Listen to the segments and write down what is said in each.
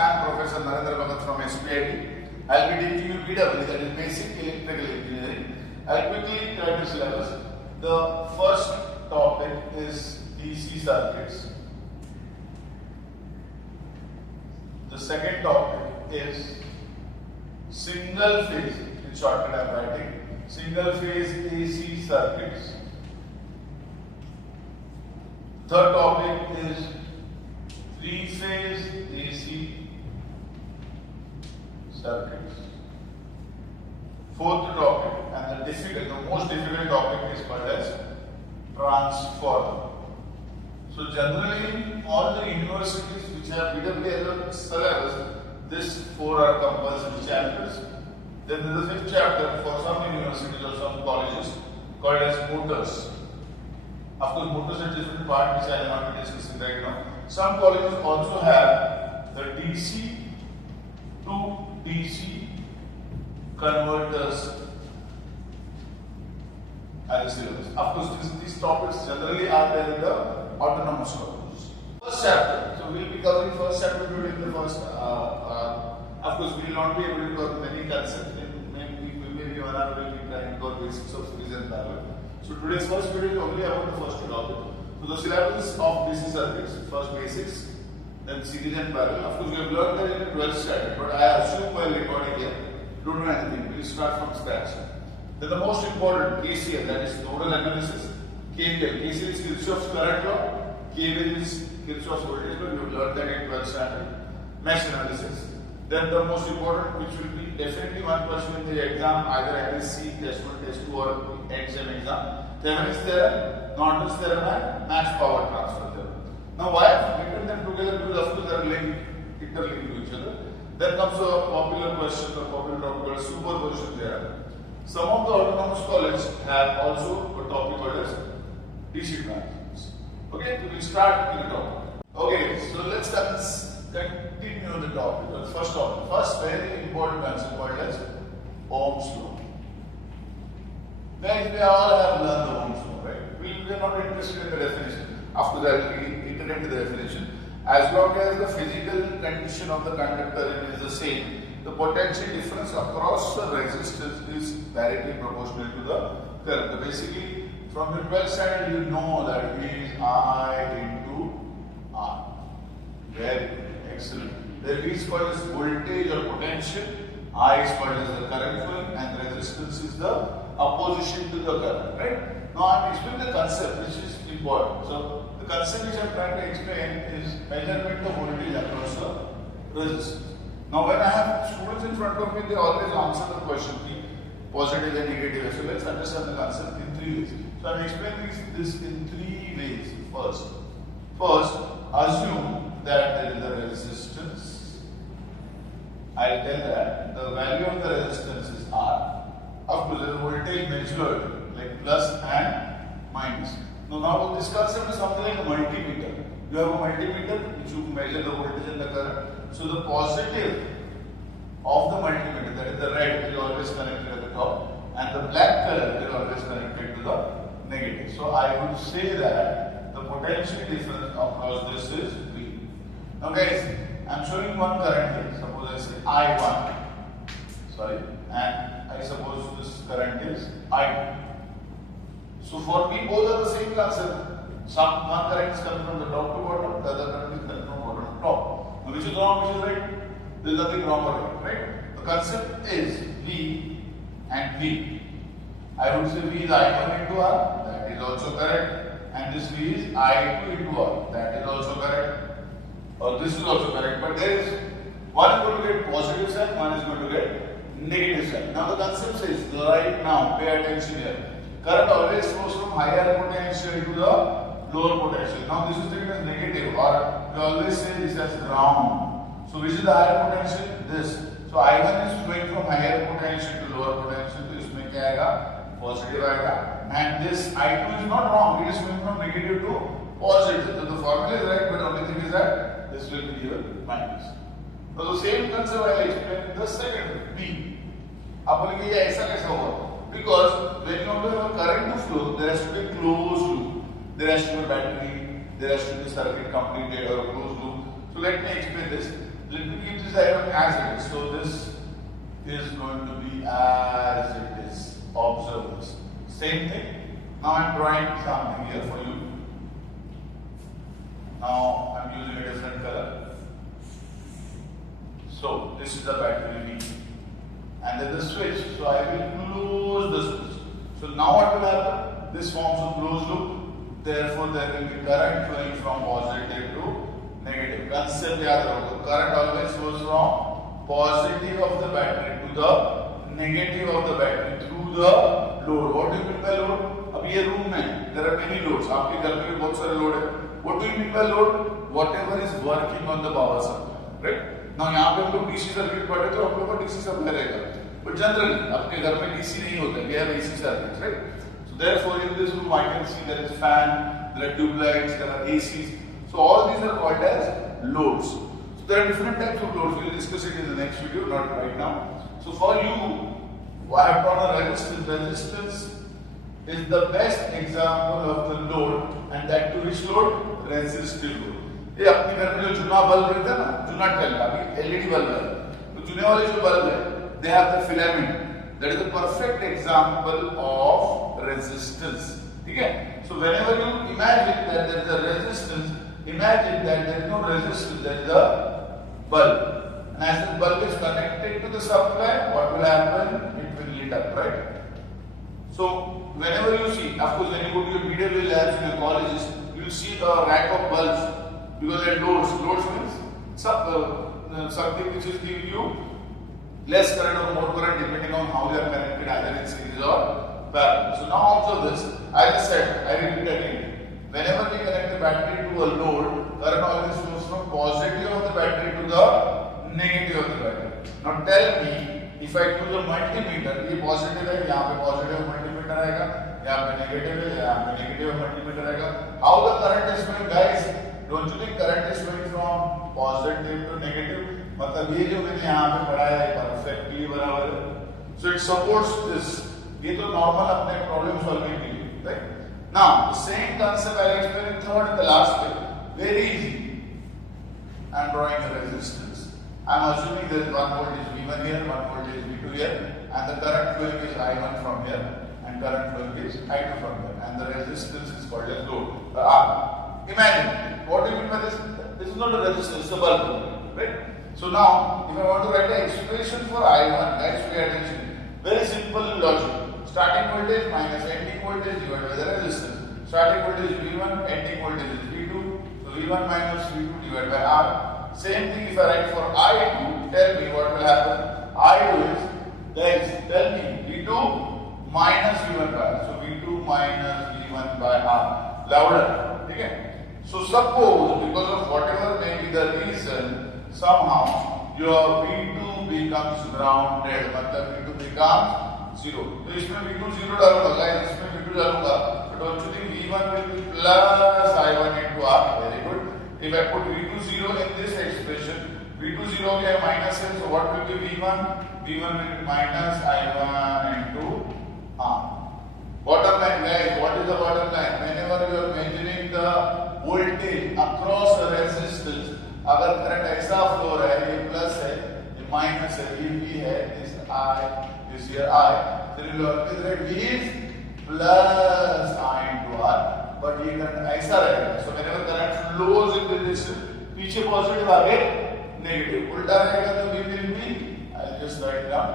I am Professor Narendra Bhagat from SPIT. I will be teaching you BW, that is Basic Electrical Engineering. I will quickly try to syllabus. The first topic is DC circuits. The second topic is single phase, in shortcut I am writing, single phase AC circuits. Third topic is three phase AC circuits. Fourth topic, and the most difficult topic is called as transformer. So generally all the universities which have BW as a syllabus, these four are compulsory chapters. Then there is a fifth chapter for some universities or some colleges called as motors. Of course, motors are different part which I am not discussing right now. Some colleges also have the DC to DC converters as a syllabus. Of course, these topics generally are there in the autonomous colleges. First chapter. So we will be covering first chapter today in the first. Of course, we will not be able to cover many concepts. Maybe 1 hour we will be trying to cover basics of series and parallel. So today's first video is only about the first topic. So the syllabus of DC circuits, first basics, then series and parallel. Of course, we have learned that in the 12th standard, but I assume while recording here, don't know anything. We will start from scratch. Then the most important KCL, that is nodal analysis. KVL, KCL is Kirchhoff's current law. KVL is Kirchhoff's voltage law. We have learned that in 12th standard. Mesh analysis. Then the most important, which will be definitely one question in the exam, either LSC, test 1, test 2 or exam exam. Thevenin's theorem, Norton's theorem and match power transfer theorem. Now why I have written them together? Because of course they are interlinked to each other. Then comes a popular question, the popular topic called superposition theorem. Some of the autonomous colleges have also a topic called as DC transients. Okay, so we start with the topic. Okay, so let's continue the topic. The first topic. First very important concept called as Ohm's law. Guys, we all have learned the Ohm's law, right? We are not interested in the definition. After that, we enter into the definition. As long as the physical condition of the conductor is the same, the potential difference across the resistance is directly proportional to the current. So basically, from the 12th standard, you know that V is I into R. Very good. Excellent. The V is called as voltage or potential, I is called as the current flow, and the resistance is the opposition to the current, right? Now I am explaining the concept, which is important. So the concept which I am trying to explain is measurement of voltage across the resistance. Now when I have students in front of me, they always answer the question, positive and negative. So let's understand the concept in three ways. So I am explaining this in three ways. First, assume that there is a resistance. I'll tell that the value of the resistance is R. Of course, there is voltage measured like plus and minus. Now this concept is something like a multimeter. You have a multimeter which you measure the voltage and the current. So the positive of the multimeter, that is the red, is always connected at the top, and the black color is always connected to the negative. So I would say that the potential difference across this is V. Now guys, I am showing one current here. Suppose I say I1, and I suppose this current is I2. So for me, both are the same concept. One current is coming from the top to bottom, the other current is coming from bottom to top. Now which is wrong, which is right? There is nothing wrong or right? The concept is V and V. I would say V is I1 into R, that is also correct. And this V is I2 into R, that is also correct. Or this is also correct. But there is one is going to get positive sign, one is going to get negative sign. Now the concept says, right now, pay attention here. Current always flows from higher potential to the lower potential. Now this is taken as negative, or we always say this as ground. So which is the higher potential? This. So I1 is flowing from higher potential to lower potential. So इसमें क्या आएगा? Positive आएगा. And this I2 is not wrong. It is going from negative to positive. So the formula is right, but only thing is that this will be given minus. So the same concept I will explain in the second B. आप बोलेंगे ये ऐसा कैसा होगा? Because when you want to have a current to flow, there has to be a closed loop. There has to be a battery, there has to be a circuit completed or a closed loop. So let me explain this. Let me give as it is. So this is going to be as it is. Observe this. Same thing. Now I'm drawing something here for you. Now I'm using a different color. So this is the battery V. And then the switch. So I will close the switch. So now what will happen? This forms a closed loop. Therefore, there will be current flowing from positive to negative. Concept yaad rakho. Current always flows from positive of the battery to the negative of the battery through the load. What do you mean by load? अब ये room में there are many loads. आपके घर में भी बहुत सारे load है. What do you mean by load? Whatever is working on the power supply, right? Now यहाँ पे हम लोग DC सर्किट पढ़े तो हम लोग को DC सप्लाई रहेगा. But generally आपके घर में DC नहीं होता. We have AC circuits, right? So therefore in this room I can see there is fan, there are tube lights, there are ACs. So all these are called as loads. So there are different types of loads. We will discuss it in the next video, not right now. So for you, I have drawn a resistance. Resistance is the best example of the load, and that to which load? Resistive load. ये अपने घर में जो चुना bulb रहता है ना, चुना टेल अभी LED बल्ब है, तो चुने वाले जो बल्ब है, they have the filament. That is a perfect example of resistance. ठीक है? So whenever you imagine that there is a resistance, imagine that there is no resistance, there is a bulb. And as the bulb is connected to the supply, what will happen? It will lit up, right? So whenever you see, of course, when you go to your medieval labs in your colleges, you will see a rack of bulbs because they are loads. Loads means something which is giving you less current or more current depending on how they are connected, either in series or parallel. So now observe this. As I said, I repeat again. Whenever we connect the battery to a load, current always flows from positive of the battery to the negative of the battery. Now tell me, if I use a multimeter, ये positive है, यहाँ पे positive multimeter आएगा, यहाँ पे negative है, यहाँ पे negative multimeter आएगा. How the current is flowing, guys? Don't you think current is flowing from positive to negative? मतलब ये जो मैंने यहाँ पे पढ़ाया है perfectly बराबर है. So it supports this. ये तो normal अपने problem solving के लिए, right? Now the same concept I will explain in third and the last way. Very easy. I am drawing a resistance. I am assuming there is one voltage V1 here, one voltage V2 here, and the current flowing is I1 from here, and current flowing is I2 from here, and the resistance is called as load. Imagine, what do you mean by this? This is not a resistance, it's a bulb, right? So now, if I want to write an expression for I1, guys, pay attention. Very simple logic. Starting voltage minus ending voltage divided by the resistance. Starting voltage is V1, ending voltage is V2. So V1 minus V2 divided by R. Same thing if I write for I2, tell me what will happen. I2 is, guys, tell me, V2 minus V1 by R. So V2 minus V1 by R. Louder, okay? So suppose, because of whatever may be the reason, somehow your V2 becomes grounded, मतलब V2 becomes 0. तो इसमें V2 0 डालूंगा, guys, इसमें V2 डालूंगा. But don't you think V1 will be plus I1 into R? Very good. If I put V2 0 in this expression, V2 0 के minus है, so what will be V1? V1 will be minus I1 into R. Bottom line, guys, what is the bottom line? Whenever you are measuring the voltage across a resistance, अगर current ऐसा flow रहा है, ये plus है, ये minus है, ये V है, this I, this here I, then you will always write V is plus I into R. But ये करंट ऐसा रहेगा. So whenever current flows in this direction, पीछे पॉजिटिव आगे नेगेटिव, उल्टा रहेगा तो V will be, I'll just write down,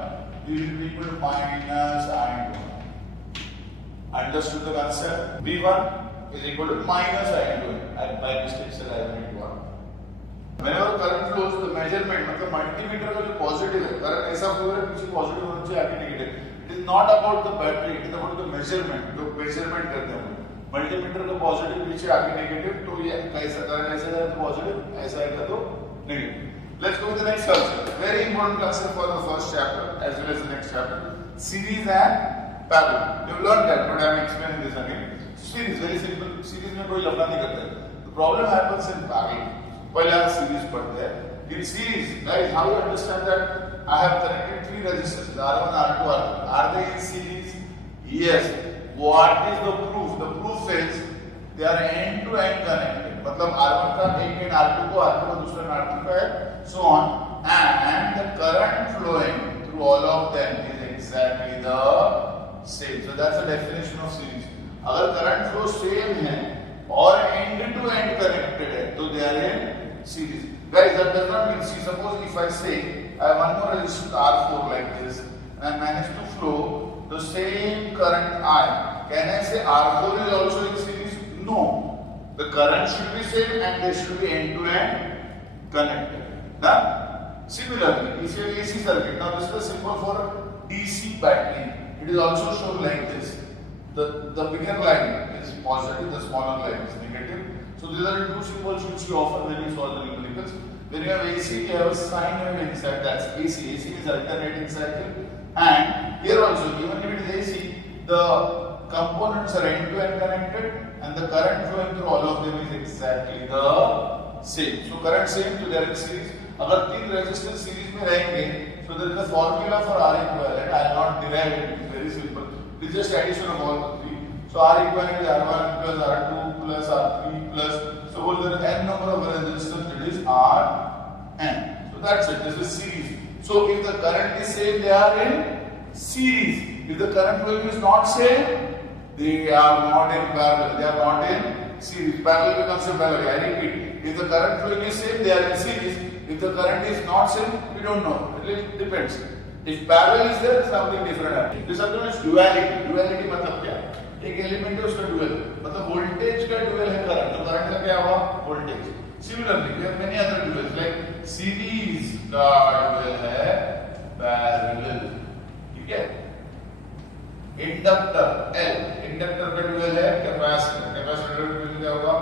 V will be equal to minus I into R. Understood the concept? V1 is equal to minus I into R. I by mistake said I into R. Whenever current flows, the measurement, मतलब multimeter का जो positive है, current ऐसा flow है, पीछे positive होना चाहिए, आगे negative. It is not about the battery, it is about the measurement. लोग measurement करते हैं. मल्टीमीटर का पॉजिटिव पीछे आगे नेगेटिव, तो ये कैसा करंट ऐसा जाए तो पॉजिटिव, ऐसा आएगा तो negative. Let's go with the next concept. Very important concept for the first chapter as well as the next chapter. Series and parallel. You've learned that, but I'm explaining this again. Series, very simple. Series में कोई लफड़ा नहीं करता है. The problem happens in parallel. पहले आप series पढ़ते हैं. In series, guys, how you understand that I have connected three resistors, R1, R2, R3. Are they in series? Yes. What is the proof? The proof is they are end to end connected. मतलब R1 का एक and R2 को R2 का दूसरा and R3 का है so on, and the current flowing through all of them is exactly the same. So that's the definition of series. अगर current flow same है और end to end connected है, तो they are in series. Guys, that does not mean, see, suppose if I say I have one more resistance R4 like this, and I manage to flow the same current I, can I say R4 is also in series? No. The current should be same and they should be end to end connected. Now, similarly, if you have AC circuit, now this is the symbol for DC battery. It is also shown like this. The bigger line is positive, the smaller line is negative. So these are the two symbols which you often when you solve the numericals. When you have AC, you have a sine wave inside, that's AC. AC is alternating cycle. And here also, even if it is AC, the components are end to end connected and the current flowing through all of them is exactly the same. So current same, so they are in series. अगर तीन resistance series में रहेंगे, so there is a formula for R equivalent. I will not derive it, it is very simple. It is just addition of all the three. So R equivalent is R1 plus R2 plus R3 plus, so there is n number of resistance, it is Rn. So that's it, this is series. So if the current is same, they are in series. If the current flowing is not same, they are not in parallel, they are not in series. Parallel becomes a parallel, I repeat. If the current flowing is same, they are in series. If the current is not same, we don't know, it depends. If parallel is there, something different happens. This something is duality. Duality मतलब क्या? एक element है उसका dual, मतलब voltage का dual है current, तो current का क्या हुआ? Voltage. Similarly, we have many other duals like series का ड्यूअल है पैरेलल, ठीक है? इंडक्टर L, इंडक्टर का ड्यूअल है कैपेसिटर, कैपेसिटर का ड्यूअल क्या होगा?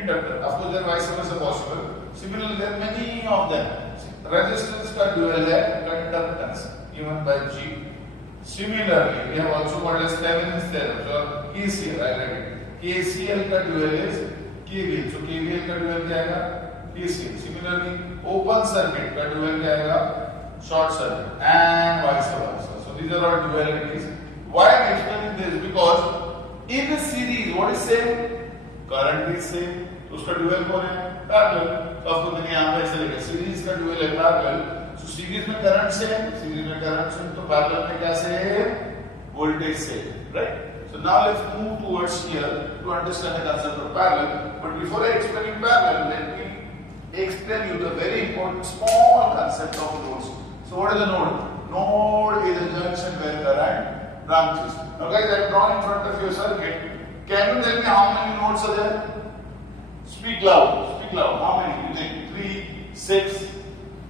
Inductor. Of course, there are vice versa possible. Similarly, there are many of them. Resistance का ड्यूअल है conductance, given by G. Similarly, we have also called as Thevenin's theorem. So KCL, I read it. KCL का dual is KVL. So KVL का dual क्या आएगा? KCL. Similarly, open circuit का dual क्या आएगा? Short circuit, and vice versa. So these are all dualities. Why I am explaining this? Because in the series, what is same? Current is same. तो उसका dual कौन है? Parallel. तो आपको मैंने यहाँ पे ऐसे लिखा. Series का ड्यूअल है parallel. So series में current same, series में current same, तो parallel में क्या same? Voltage same, right? So now let's move towards here to understand the concept of parallel. But before I explain parallel, let me explain you the very important small concept of nodes. So what is a node? Node is a junction where current branches. Now guys, I draw in front of your circuit. Can you tell me how many nodes are there? Speak loud. Speak loud. How many? You think 3, 6.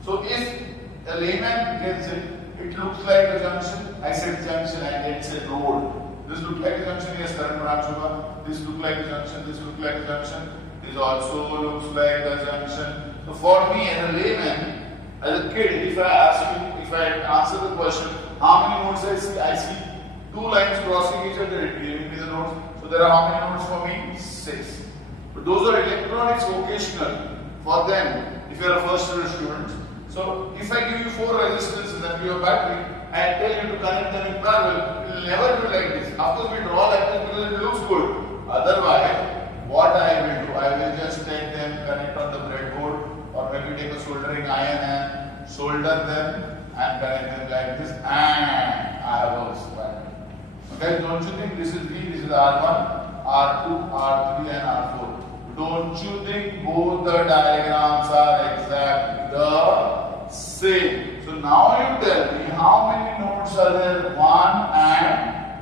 So if a layman gets it, it looks like a junction. I said junction and it said road. This looks like a junction, yes, current branch hoga. This looks like a junction, this looks like a junction. This also looks like a junction. So for me as a layman, as a kid, if I answer the question, how many nodes I see 2 lines crossing each other, it gave me the nodes. So there are how many nodes for me? 6. But those are electronics vocational for them if you are a first year student. So if I give you 4 resistances and your battery, I tell you to connect them in parallel, it will never be like this. Of course, we draw like this because it looks good. Otherwise, what I will do, I will just take them, connect on the breadboard, or maybe take a soldering iron and solder them and connect them like this, and I have a battery. Okay, don't you think this is V, this is R1, R2, R3 and R4? Don't you think both the diagrams are exactly the same? So now you tell me how many nodes are there? 1 and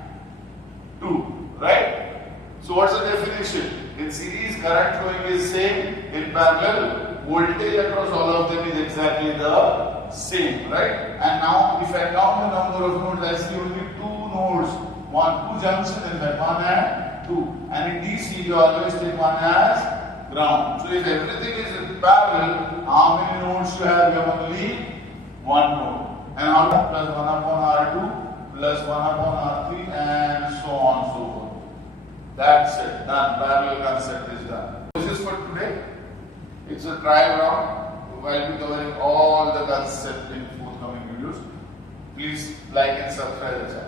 2, right? So what's the definition? In series, current flowing is same. In parallel, voltage across all of them is exactly the same, right? And now if I count the number of nodes, I see only 2 nodes. 2 junctions in that, 1 and 2. And in DC, you always take 1 as ground. So if everything is in parallel, how many nodes you have? You have only 1 node. And R1 plus 1 upon R2 plus 1 upon R3 and so on and so forth. That's it. Done. Parallel concept is done. This is for today. It's a trial round. While we covering all the concepts in forthcoming videos, please like and subscribe the channel.